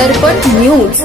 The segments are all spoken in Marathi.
दर्पण न्यूज।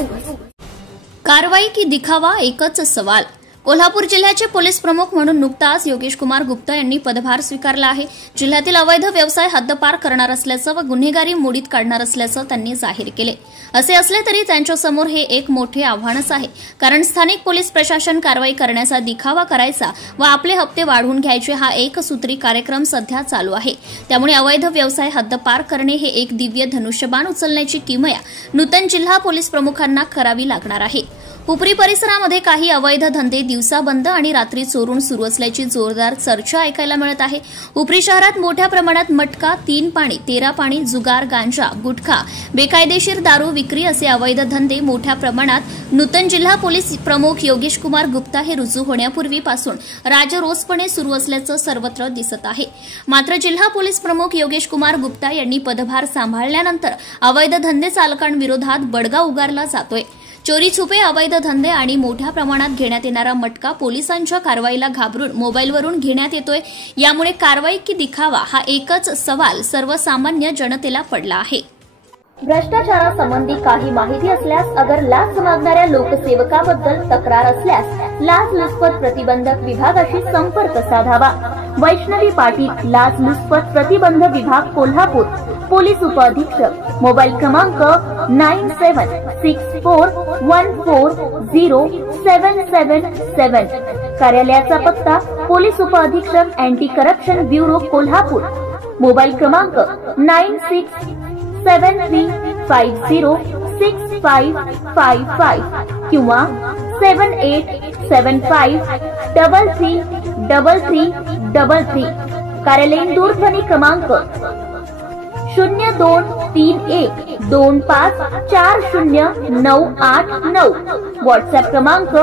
कारवाई की दिखावा एकच सवाल। कोल्हापूर जिल्ह्याचे पोलीस प्रमुख म्हणून नुकताच योगेश कुमार गुप्ता यांनी पदभार स्वीकारला आहे। जिल्ह्यातील अवैध व्यवसाय हद्दपार करणार असल्याचं व गुन्हेगारी मोडीत काढणार असल्याचं त्यांनी जाहीर केले। असे असले तरी त्यांच्यासमोर हे एक मोठे आव्हानच आहे, कारण स्थानिक पोलीस प्रशासन कारवाई करण्याचा दिखावा करायचा व आपले हप्ते वाढवून घ्यायचे हा एकसूत्री कार्यक्रम सध्या चालू आहे। त्यामुळे अवैध व्यवसाय हद्दपार करणे हे एक दिव्य धनुष्यबाण उचलण्याची किमया नूतन जिल्हा पोलीस प्रमुखांना करावी लागणार आहे। हुपरी परिसरामध्ये काही अवैध धंदे दिवसा बंद आणि रात्री चोरून सुरू असल्याची जोरदार चर्चा ऐकायला मिळत आहे। हुपरी शहरात मोठ्या प्रमाणात मटका, 3 पाणी, 13 पाणी, जुगार, गांजा, गुटखा, बेकायदेशीर दारू विक्री असे अवैध धंदे मोठ्या प्रमाणात नूतन जिल्हा पोलीस प्रमुख योगेश कुमार गुप्ता हे रुजू होण्यापूर्वीपासून राजरोसपणे सुरू असल्याचं सर्वत्र दिसत आहे। मात्र जिल्हा पोलीस प्रमुख योगेश कुमार गुप्ता यांनी पदभार सांभाळल्यानंतर अवैध धंदे चालकांविरोधात बडगा उगारला जातोय। चोरी छुपे अवैध धंदे आणि मोठ्या प्रमाणात घेण्यात येणारा मटका पोलिसांच्या कारवाईला घाबरून मोबाईलवरून घेण्यात येतोय। यामुळे कारवाई की दिखावा हा एकच सवाल सर्वसामान्य जनतेला पडला आहे। भ्रष्टाचारासंबंधी काही माहिती असल्यास अगर लाच मागणाऱ्या लोकसेवकाबद्दल तक्रार असल्यास लाचलुचपत प्रतिबंधक विभागाशी संपर्क साधावा। वैष्णवी पाटील, लाचलुचपत प्रतिबंधक विभाग, कोल्हापूर, पोलीस उपअधीक्षक, मोबाईल क्रमांक 9764140777। कार्यालयाचा पत्ता पोलीस उपअधीक्षक anti corruption bureau, Kolhapur. Mobile क्रमांक 9673506555 किंवा 7875333333। कार्यालयीन दूरध्वनी क्रमांक 0231254098 व्हॉट्सअप क्रमांक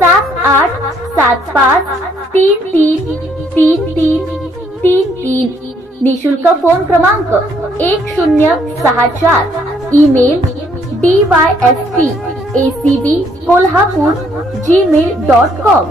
7875333333। निशुल्क फोन क्रमांक 1064। Email dyfpacbkolhapur@gmail.com।